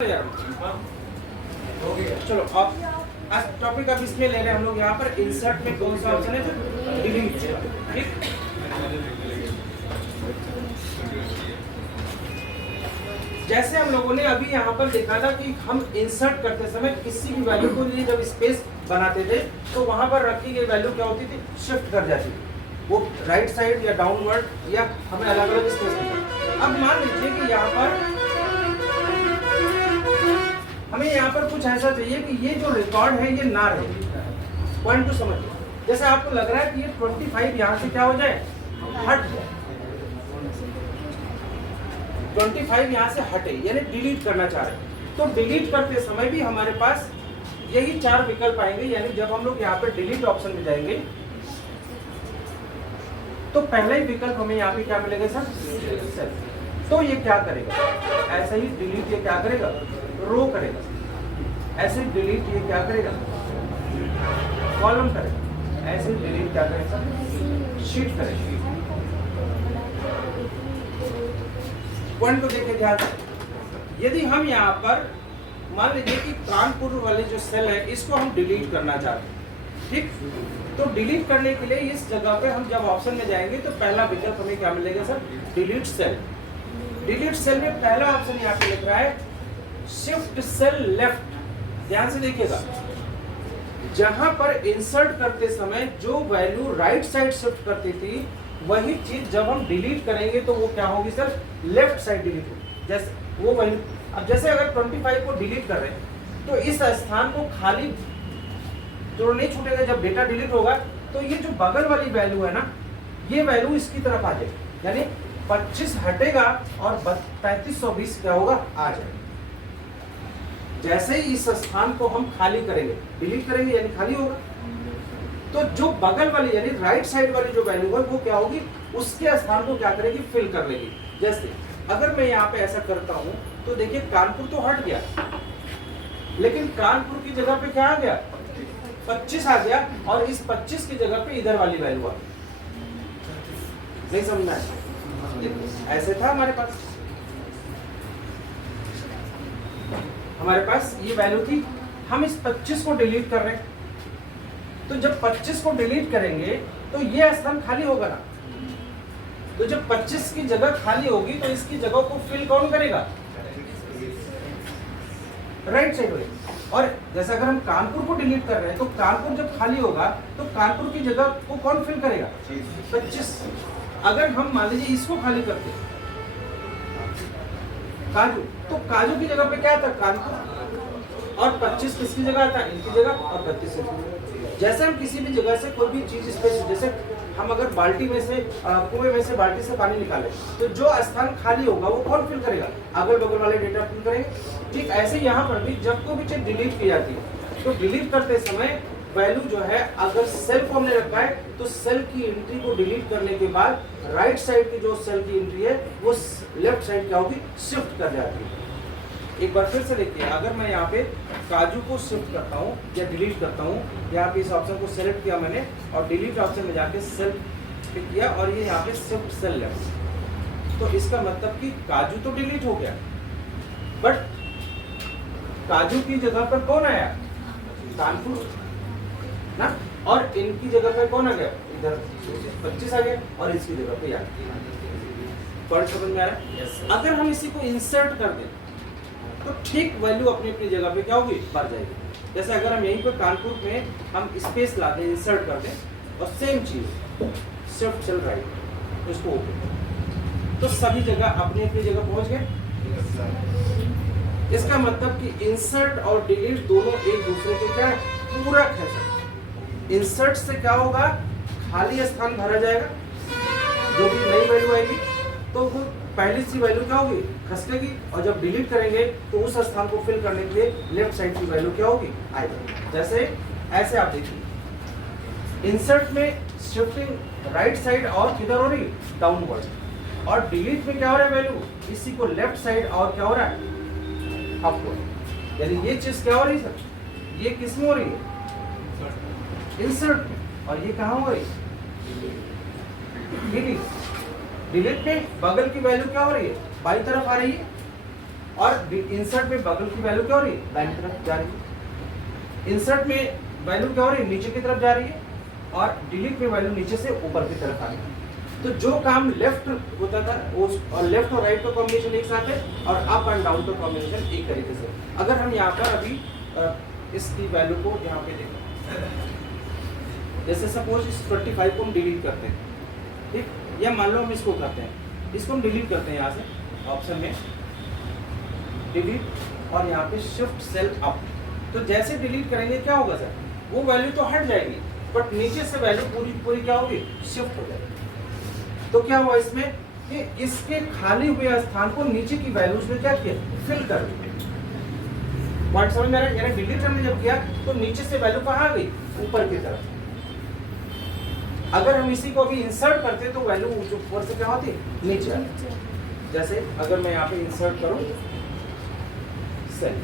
चलो अब आज टॉपिक अब इसमें ले रहे हैं हम लोग यहाँ पर इंसर्ट में कौन सा ऑप्शन है जो डिलीट है। ठीक, जैसे हम लोगों ने अभी यहाँ पर देखा था कि हम इंसर्ट करते समय किसी भी वैल्यू को लिए जब स्पेस बनाते थे तो वहां पर रखी गई वैल्यू क्या होती थी, शिफ्ट कर जाती थी, वो राइट साइड या डाउनवर्ड या हमें अलग अलग स्पेस मिलता। अब मान लीजिए कि यहाँ पर हमें यहाँ पर कुछ ऐसा चाहिए कि ये जो रिकॉर्ड है ये ना रहे। पॉइंट टू समझिए, जैसे आपको लग रहा है कि ये 25 यहाँ से क्या हो जाए, हट जाए, 25 यहाँ से हटे, यानी डिलीट करना चाह रहे हैं। तो डिलीट करते समय भी हमारे पास यही 4 विकल्प आएंगे। यानी जब हम लोग यहाँ पे डिलीट ऑप्शन में जाएंगे तो पहला ही विकल्प हमें यहाँ पे क्या मिलेगा सर, सेल। तो ये क्या करेगा, ऐसे ही डिलीट ये क्या करेगा, रो करेगा। ऐसे डिलीट ये क्या करेगा, कॉलम करेगा। ऐसे डिलीट क्या करेगा, शीट करेगा। पॉइंट को देखे ध्यान से, यदि हम यहाँ पर मान लीजिए कि कानपुर वाले जो सेल है इसको हम डिलीट करना चाहते हैं, ठीक, तो डिलीट करने के लिए इस जगह पे हम जब ऑप्शन में जाएंगे तो पहला विकल्प हमें क्या मिलेगा sir, delete cell. Delete cell में पहला ऑप्शन यहाँ पे लिख रहा है शिफ्ट सेल लेफ्ट। ध्यान से देखिएगा, जहां पर इंसर्ट करते समय जो वैल्यू राइट साइड शिफ्ट करती थी वही चीज जब हम डिलीट करेंगे तो वो क्या होगी सर, लेफ्ट साइड डिलीट होगी। जैसे वो वैल्यू, अब जैसे अगर 25 को डिलीट कर रहे हैं तो इस स्थान को खाली तो नहीं छूटेगा। जब डेटा डिलीट होगा तो ये जो बगल वाली वैल्यू है ना, ये वैल्यू इसकी तरफ आ जाएगी, यानी 25 हटेगा और 3520 क्या होगा, आ जाएगा। जैसे ही इस स्थान को हम खाली करेंगे, डिलीट करेंगे यानी खाली होगा, तो जो बगल वाली यानी राइट साइड वाली जो वैल्यू है वो क्या होगी, उसके स्थान को क्या करेगी, फिल कर लेगी। जैसे अगर मैं यहाँ पे ऐसा करता हूँ तो देखिए कानपुर तो हट गया, लेकिन कानपुर की जगह पे क्या आ गया, 25 आ गया, और इस 25 की जगह पे इधर वाली वैल्यू आ गई। नहीं समझना है, ऐसे था हमारे पास ये वैल्यू थी, हम इस 25 को डिलीट कर रहे हैं। तो जब 25 को डिलीट करेंगे तो ये स्थान खाली होगा ना, तो जब 25 की जगह खाली होगी तो इसकी जगह को फिल कौन करेगा, राइट साइड वाली। और जैसे अगर हम कानपुर को डिलीट कर रहे हैं तो कानपुर जब खाली होगा तो कानपुर की जगह को कौन फिल करेगा, 25। अगर हम मान लीजिए इसको खाली करते हैं काजू, तो काजू की जगह पे क्या था, कानपुर, और 25 किसकी जगह आता है, इनकी जगह, और 32। जैसे हम किसी भी जगह से कोई भी चीज स्पेस, जैसे हम अगर बाल्टी में से कुएं में से बाल्टी से पानी निकाले तो जो स्थान खाली होगा वो कौन फिल करेगा, अगल बगल वाले डेटा फिल करेंगे। ठीक ऐसे यहाँ पर भी जब कोई भी चीज डिलीट की जाती है तो डिलीट करते समय वैल्यू जो है, अगर सेल को हमने रखा है तो सेल की एंट्री को डिलीट करने के बाद राइट साइड की जो सेल की एंट्री है वो लेफ्ट साइड क्या होगी, शिफ्ट कर जाती है। एक बार फिर से देखिए, अगर मैं यहाँ पे काजू को शिफ्ट करता हूँ या डिलीट करता हूँ, यहाँ पे इस ऑप्शन को सेलेक्ट किया मैंने और डिलीट ऑप्शन में जाके सेल पे किया और ये यहाँ पे शिफ्ट सेल लेफ्ट, तो इसका मतलब कि काजू तो डिलीट हो गया, बट काजू की जगह पर कौन आया, कानपुर ना, और इनकी जगह पर कौन आ गया, इधर 25 आ गया, और इसकी जगह पे यार पॉइंट समझ में आ रहा है। अगर हम इसी को इंसर्ट कर दें तो ठीक वैल्यू अपनी अपनी जगह पे क्या होगी, बढ़ जाएगी। जैसे अगर हम यहीं पे कानपुर में हम स्पेस ला दें, इंसर्ट कर दें और सेम चीज शिफ्ट सेल राइट, इसको ओके, तो सभी जगह अपनी अपनी जगह पहुंच गए। इसका मतलब कि इंसर्ट और डिलीट दोनों एक दूसरे के क्या पूरक है सर। इंसर्ट से क्या होगा, खाली स्थान भरा जाएगा, जो भी नई वैल्यू आएगी तो वो पहली सी वैल्यू क्या होगी, खसकेगी, और जब डिलीट करेंगे तो उस स्थान को फिल करने के लिए लेफ्ट साइड की वैल्यू क्या होगी, आएगी। जैसे ऐसे आप देखिए, इंसर्ट में शिफ्टिंग राइट साइड और किधर हो रही, डाउनवर्ड, और डिलीट में क्या हो रहा है वैल्यू, इसी को लेफ्ट साइड और क्या हो रहा है, अपवर्ड। यानी ये चीज क्या हो रही है सर, ये किस में हो रही है, इंसर्ट में, और ये कहाँ हो रही है, डिलीट में। बगल की वैल्यू क्या हो रही है, बाई तरफ आ रही है, और इंसर्ट में बगल की वैल्यू क्या हो रही है, दाईं तरफ जा रही है। इंसर्ट में वैल्यू क्या हो रही है, नीचे की तरफ जा रही है, और डिलीट में वैल्यू नीचे से ऊपर की तरफ आ रही है। तो जो काम लेफ्ट होता था वो, और लेफ्ट और राइट का कॉम्बिनेशन एक साथ है, और अप एंड डाउन का कॉम्बिनेशन एक तरीके से। अगर हम यहाँ पर अभी इसकी वैल्यू को यहाँ पे देखें, जैसे सपोज इस 25 को हम डिलीट करते हैं, ठीक, या मान लो हम इसको करते हैं, इसको हम डिलीट करते हैं यहाँ से ऑप्शन में डिलीट, और यहाँ पे शिफ्ट सेल अप। तो जैसे डिलीट करेंगे क्या होगा सर, वो वैल्यू तो हट जाएगी, बट नीचे से वैल्यू पूरी पूरी क्या होगी, शिफ्ट हो जाएगी। तो क्या हुआ इसमें कि इसके खाली हुए स्थान को नीचे की वैल्यूज में क्या किया, फिल कर दिया। पॉइंट समझ में आ रहा है, यानी डिलीट हमने जब किया तो नीचे से वैल्यू कहाँ आ गई, ऊपर की तरफ। अगर हम इसी को अभी इंसर्ट करते तो वैल्यू ऊपर से क्या होती, नीचे आती। जैसे अगर मैं यहाँ पे इंसर्ट करूं सेल,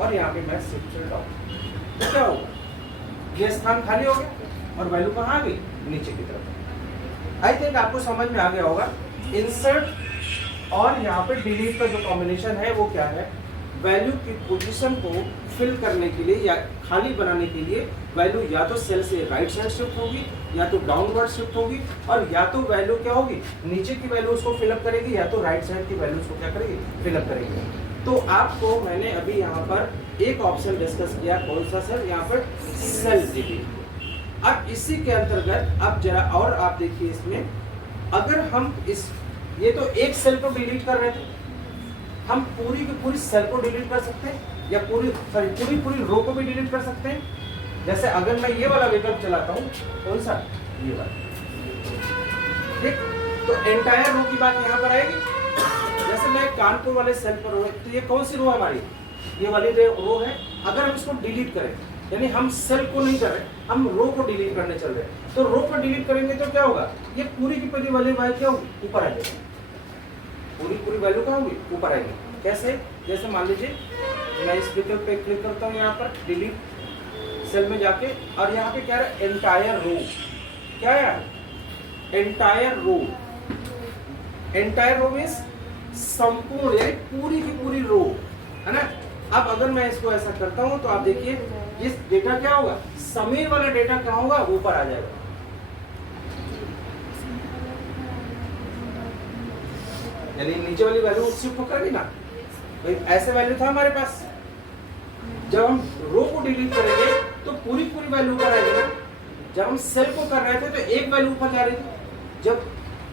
और यहाँ पे मैं शिफ्ट सेल डाउन, तो क्या होगा, ये स्थान खाली हो गया और वैल्यू कहाँ आ गई, नीचे की तरफ। आई थिंक आपको समझ में आ गया होगा। इंसर्ट और यहाँ पे डिलीट का जो कॉम्बिनेशन है वो क्या है, वैल्यू की पोजीशन को फिल करने के लिए या खाली बनाने के लिए वैल्यू या तो सेल से राइट साइड शिफ्ट होगी, या तो डाउनवर्ड शिफ्ट होगी, और या तो वैल्यू क्या होगी, नीचे की वैल्यू उसको फिलअप करेगी, या तो राइट साइड की वैल्यू उसको क्या करेगी, फिलअप करेगी। तो आपको मैंने अभी यहाँ पर एक ऑप्शन डिस्कस किया, कौन सा सर, यहाँ पर सेल डिलीट। अब इसी के अंतर्गत अब जरा और आप देखिए इसमें, अगर हम इस, ये तो एक सेल को डिलीट कर रहे थे, हम पूरी की पूरी सेल को डिलीट कर सकते हैं, या पूरी रो को भी डिलीट कर सकते हैं। जैसे अगर मैं ये वाला विकल्प चलाता हूँ, कौन सा, ये वाला, ठीक, तो एंटायर रो की बात यहाँ पर आएगी। जैसे मैं कानपुर वाले सेल पर हूँ, तो ये कौन सी रो है हमारी, ये वाली रो है। अगर हम इसको डिलीट करें, यानी हम सेल को नहीं कर रहे, हम रो को डिलीट करने चल रहे हैं, तो रो को डिलीट करेंगे तो क्या होगा, ये पूरी की पूरी वाली वैल्यू क्या होगी, ऊपर आ जाएगी, पूरी वैल्यू क्या होगी, ऊपर आएगी। कैसे, जैसे मान लीजिए मैं इस विकल्प पे क्लिक करता हूँ, यहाँ पर डिलीट सेल में जाके, और यहाँ पे क्या है, एंटायर रो, क्या है, entire row. Entire row means संपूर्ण, यानी पूरी की पूरी रो, है ना। अब अगर मैं इसको ऐसा करता हूँ तो आप देखिए इस डेटा क्या होगा, समीर वाला डेटा क्या होगा, ऊपर आ जाएगा। यानी नीचे वाली वैल्यू शिफ्ट होकर ना, भाई ऐसे वैल्यू था हमारे पास। जब हम रो को डिलीट करेंगे तो पूरी वैल्यू ऊपर आएगी ना। जब हम सेल को कर रहे थे तो एक वैल्यू ऊपर जा रही थी, जब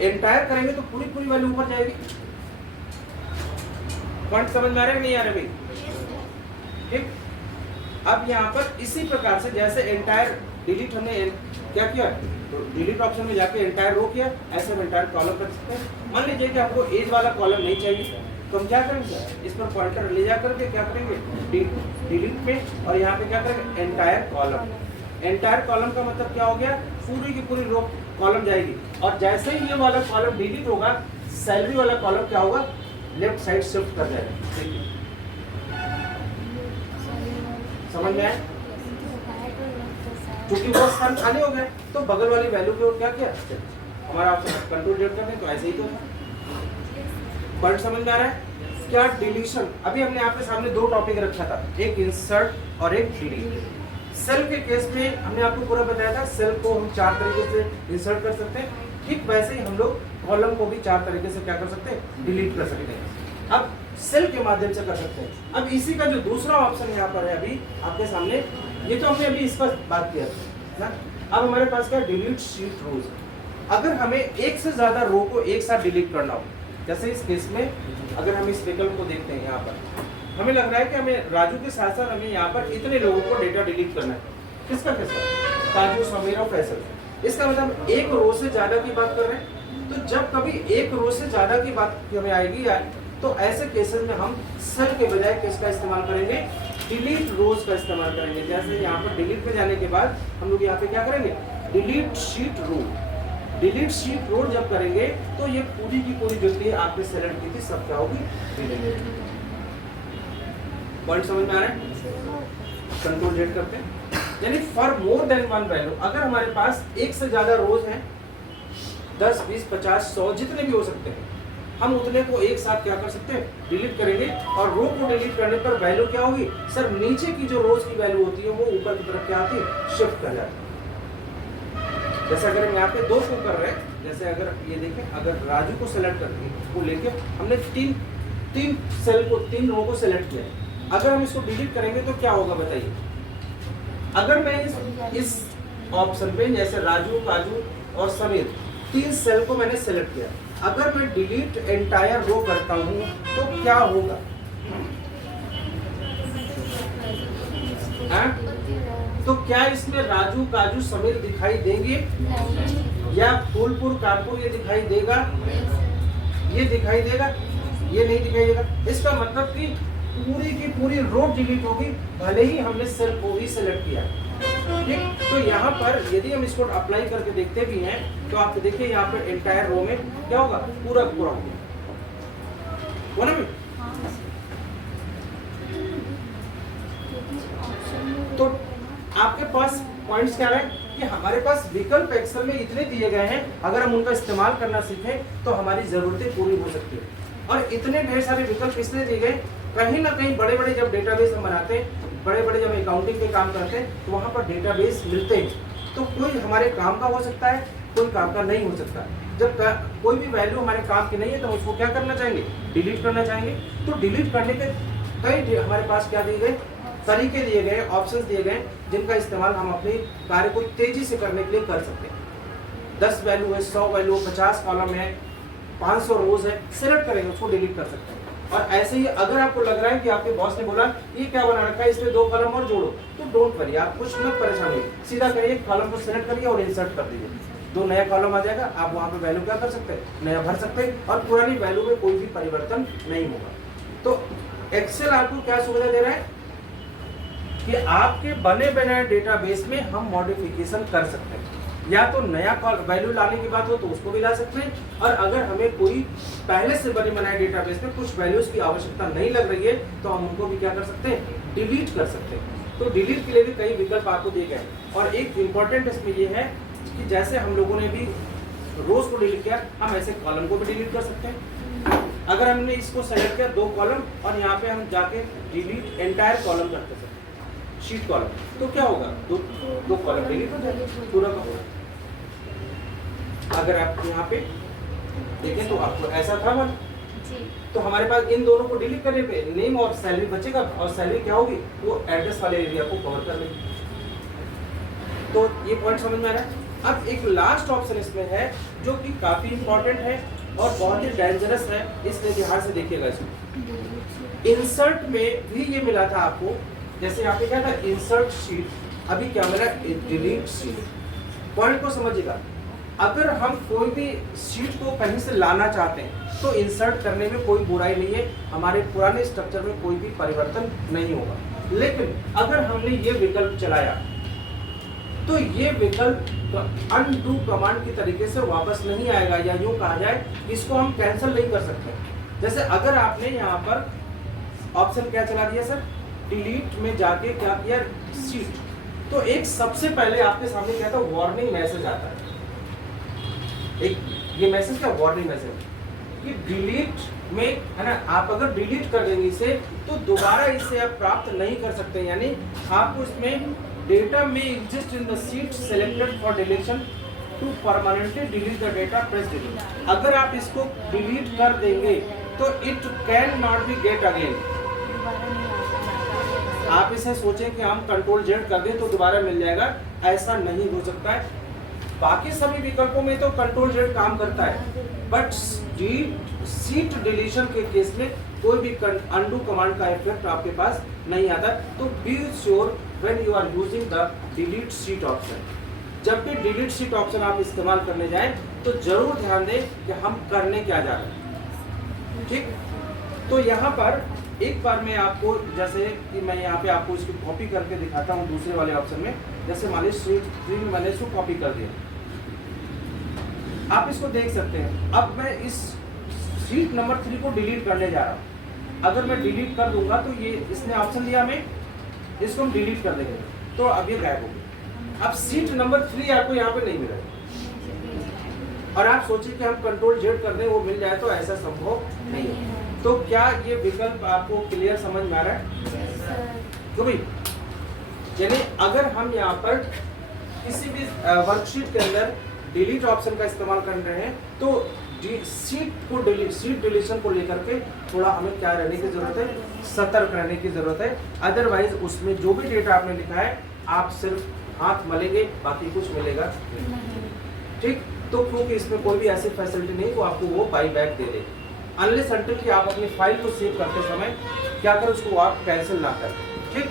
एंटायर करेंगे तो पूरी वैल्यू ऊपर जाएगी। पॉइंट समझ में आ रहा है नहीं आ रहा भाई, ठीक। अब यहाँ पर इसी प्रकार से जैसे एंटायर डिलीट हमने क्या किया, तो डिलीट ऑप्शन में जाके एंटायर रो किया, ऐसे हम एंटायर कॉलम कर सकते हैं। मान लीजिए कि आपको एज वाला कॉलम नहीं चाहिए, तो हम क्या करेंगे, इस पर पॉइंटर ले जाकर के क्या करेंगे, डिलीट में, और यहाँ पे क्या करेंगे, एंटायर कॉलम। एंटायर कॉलम का मतलब क्या हो गया, पूरी की पूरी रो कॉलम जाएगी, और जैसे ही ये वाला कॉलम डिलीट होगा, सैलरी वाला कॉलम क्या होगा, लेफ्ट साइड शिफ्ट कर जाएगा। समझ में आया, क्योंकि वो स्थान खाली हो गया, तो बगल वाली वैल्यू की ओर क्या किया, हमारा ऑप्शन कंट्रोल जेड करते हैं, तो ऐसे ही तो था। पॉइंट समझ में आ रहा है क्या, डिलीशन। अभी हमने आपके सामने दो टॉपिक रखा था, एक इंसर्ट और एक डिलीट। सेल के केस में हमने आपको पूरा बताया था, सेल को हम 4 तरीके से इंसर्ट कर सकते हैं, ठीक वैसे ही हम लोग कॉलम को भी 4 तरीके से क्या कर सकते हैं, डिलीट कर सकते हैं। अब सेल के माध्यम से कर सकते हैं। अब इसी का जो दूसरा ऑप्शन यहाँ पर है अभी आपके सामने, ये तो हमने अभी इस पर बात किया था ना। अब हमारे पास क्या, डिलीट शीट रोज। अगर हमें एक से ज्यादा रो को एक साथ डिलीट करना हो, जैसे इस केस में अगर हम इस विकल्प को देखते हैं, यहाँ पर हमें लग रहा है कि हमें राजू के साथ साथ हमें यहाँ पर इतने लोगों को डेटा डिलीट करना है। किसका, ताजू, समीर और फैसल। इसका मतलब एक रो से ज्यादा की बात कर रहे हैं। तो जब कभी एक रो से ज्यादा की बात हमें आएगी, तो ऐसे केसेस में हम सेल के बजाय किसका इस्तेमाल करेंगे, डिलीट रोज का इस्तेमाल करेंगे। जैसे यहाँ पर डिलीट में जाने के बाद हम लोग यहाँ पे क्या करेंगे, डिलीट शीट रो। डिलीट शीट रो जब करेंगे तो ये पूरी की पूरी जो थी आपने सेलेक्ट की थी सब क्या होगी, डिलीट। पॉइंट समझ में आ रहा है, कंट्रोल जेड करते हैं। यानी for more than one value, अगर हमारे पास एक से ज्यादा रोज हैं, 10, 20, 50, 100 जितने भी हो सकते हैं, हम उतने को एक साथ क्या कर सकते हैं, डिलीट करेंगे। और रो को डिलीट करने पर वैल्यू क्या होगी सर, नीचे की जो रोज की वैल्यू होती है वो ऊपर की तरफ क्या आती है, शिफ्ट कर जाती है। जैसे अगर हम यहाँ पे 2 को कर रहे हैं, जैसे अगर ये देखें, अगर राजू को सेलेक्ट करके वो लेके हमने तीन सेल को, 3 रो को सेलेक्ट किया, अगर हम इसको डिलीट करेंगे तो क्या होगा बताइए। अगर मैं इस ऑप्शन पे जैसे राजू, काजू और समीर 3 सेल को मैंने सेलेक्ट किया, अगर मैं डिलीट एंटायर रो करता हूं तो क्या होगा, तो क्या इसमें राजू, काजू, समीर दिखाई देंगे या फूलपुर, कानपुर ये दिखाई देगा, ये दिखाई देगा, ये नहीं दिखाई देगा। इसका मतलब कि पूरी की पूरी रो डिलीट होगी, भले ही हमने सेल को ही सेलेक्ट किया। ठीक, तो यहाँ पर यदि हम इसको अप्लाई करके देखते भी हैं तो आप देखिए यहाँ पे एंटायर रो में क्या होगा, पूरा पूरा होगा, बोला मैं। तो आपके पास पॉइंट्स क्या है कि हमारे पास विकल्प एक्सेल में इतने दिए गए हैं, अगर हम उनका इस्तेमाल करना सीखें तो हमारी जरूरतें पूरी हो सकती है। और इतने ढेर सारे विकल्प इसलिए दिए गए, कहीं ना कहीं बड़े बड़े जब डेटाबेस हम बनाते हैं, बड़े बड़े जब अकाउंटिंग के काम करते हैं तो वहाँ पर डेटाबेस मिलते हैं, तो कोई हमारे काम का हो सकता है, कोई काम का नहीं हो सकता। जब कोई भी वैल्यू हमारे काम की नहीं है तो उसको क्या करना चाहेंगे, डिलीट करना चाहेंगे। तो डिलीट करने के कई हमारे पास क्या दिए गए, तरीके दिए गए, ऑप्शंस दिए गए, जिनका इस्तेमाल हम अपने कार्य को तेजी से करने के लिए कर सकते हैं। 10 वैल्यू है, 100 वैल्यू, 50 कॉलम है, 500 रोज है, सिलेक्ट करेंगे, उसको डिलीट कर सकते हैं। और ऐसे ही अगर आपको लग रहा है कि आपके बॉस ने बोला ये क्या बना रखा है, इसमें 2 कॉलम और जोड़ो, तो डोंट वरी, आप कुछ मत परेशान होइए, सीधा करिए, कॉलम को सिलेक्ट करिए और इंसर्ट कर दीजिए, 2 नया कॉलम आ जाएगा। आप वहाँ पे वैल्यू क्या कर सकते हैं, नया भर सकते हैं, और पुरानी वैल्यू में कोई भी परिवर्तन नहीं होगा। तो एक्सेल आपको क्या सुविधा दे रहा है कि आपके बने बनाए डेटाबेस में हम मॉडिफिकेशन कर सकते हैं, या तो नया वैल्यू लाने की बात हो तो उसको भी ला सकते हैं, और अगर हमें कोई पहले से बने बनाए डेटाबेस में कुछ वैल्यूज की आवश्यकता नहीं लग रही है तो हम उनको भी क्या कर सकते हैं, डिलीट कर सकते हैं। तो डिलीट के लिए भी कई विकल्प आपको दिए गए। और एक इम्पॉर्टेंट इसमें ये है कि जैसे हम लोगों ने भी रोज को डिलीट किया, हम ऐसे कॉलम को भी डिलीट कर सकते हैं। अगर हमने इसको सेलेक्ट किया 2 कॉलम और यहाँ पे हम जाके डिलीट एंटायर कॉलम करते हैं, शीट कॉलम, तो क्या होगा, दो कॉलम डिलीट हो जाएगा पूरा का पूरा। अगर आप यहाँ पे देखें तो आपको ऐसा था मन, तो हमारे पास इन दोनों को डिलीट करने पे नेम और सैलरी बचेगा, और सैलरी क्या होगी, वो एड्रेस वाले एरिया को कवर कर लेगी। तो ये पॉइंट समझ में आ रहा है। अब एक लास्ट ऑप्शन इसमें है जो कि काफी इंपॉर्टेंट है और बहुत ही डेंजरस है, इसलिए ध्यान से देखिएगा इसमें। इंसर्ट में भी ये मिला था आपको, जैसे यहाँ पे क्या था, इंसर्ट शीट, अभी क्या मिला, डिलीट शीट। पॉइंट को समझिएगा, अगर हम कोई भी शीट को कहीं से लाना चाहते हैं तो इंसर्ट करने में कोई बुराई नहीं है, हमारे पुराने स्ट्रक्चर में कोई भी परिवर्तन नहीं होगा। लेकिन अगर हमने ये विकल्प चलाया तो ये विकल्प अनडू कमांड की तरीके से वापस नहीं आएगा, या यूं कहा जाए इसको हम कैंसिल नहीं कर सकते। जैसे अगर आपने यहाँ पर ऑप्शन क्या चला दिया सर, डिलीट में जाके क्या किया, शीट, तो एक सबसे पहले आपके सामने क्या था, वार्निंग मैसेज आता है। एक ये मैसेज क्या, वार्निंग मैसेज कि डिलीट में है ना, आप अगर डिलीट कर देंगे इसे तो दोबारा इसे आप प्राप्त नहीं कर सकते, यानी आपको इसमें डेटा में exist in the sheet selected for deletion to permanently delete the data, press delete. अगर आप इसको डिलीट कर देंगे तो it can not be get again. आप इसे सोचें कि हम कंट्रोल जेड कर दें तो दोबारा मिल जाएगा, ऐसा नहीं हो सकता है। बाकी सभी विकल्पों में तो कंट्रोल जेड काम करता है, बट शीट डिलीशन के केस में कोई भी अनडू कमांड का इफेक्ट आपके पास नहीं आता। तो be sure when you are using the delete sheet option, जब भी डिलीट शीट ऑप्शन आप इस्तेमाल करने जाएं तो जरूर ध्यान दें कि हम करने क्या जा रहे हैं। ठीक, तो यहाँ पर एक बार मैं आपको, जैसे कि मैं यहाँ पे आपको इसकी कॉपी करके दिखाता हूँ दूसरे वाले ऑप्शन में। जैसे मान लीजिए शीट 3 में मैंने इसको कॉपी कर दिया, आप इसको देख सकते हैं। अब मैं इस शीट नंबर 3 को डिलीट करने जा रहा हूँ। अगर मैं डिलीट कर दूंगा तो ये इसने ऑप्शन दिया हमें, इसको हम डिलीट कर देंगे तो अब ये गायब हो गया। अब शीट नंबर 3 आपको यहाँ पे नहीं मिला, और आप सोचिए कि हम कंट्रोल जेड कर दें वो मिल जाए, तो ऐसा संभव नहीं है। तो क्या ये विकल्प आपको क्लियर समझ में आ रहा है? तो भाई यानी अगर हम यहाँ पर किसी भी वर्कशीट के अंदर डिलीट ऑप्शन का इस्तेमाल कर रहे हैं, तो सीट डिलीशन को लेकर के थोड़ा हमें क्या रहने की जरूरत है, सतर्क रहने की जरूरत है। अदरवाइज उसमें जो भी डेटा आपने लिखा है आप सिर्फ हाथ मलेंगे, बाकी कुछ मिलेगा ठीक। तो क्योंकि इसमें कोई भी ऐसी फैसिलिटी नहीं वो आपको वो by back they they, unless until कि आप अपनी फाइल को सेव करते समय क्या करें, उसको आप कैंसिल ना करें ठीक।